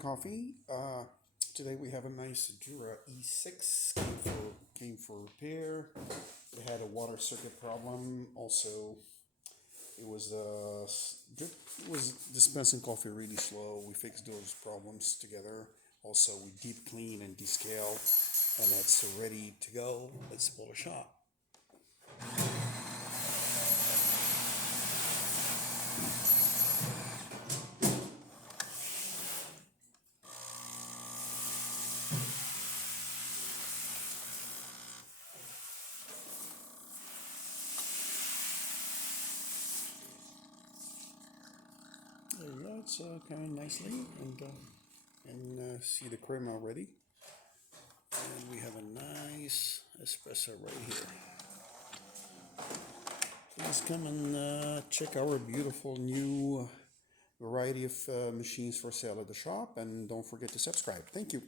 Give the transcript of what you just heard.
coffee. Today we have a nice Jura E6 came for repair. It had a water circuit problem. Also, it was it was dispensing coffee really slow. We fixed those problems together. Also, we deep clean and descale, and it's ready to go. Let's pull a shot. There you go. It's kind of nicely, and see the cream already. And we have a nice espresso right here. Please come and check our beautiful new variety of machines for sale at the shop, and don't forget to subscribe. Thank you.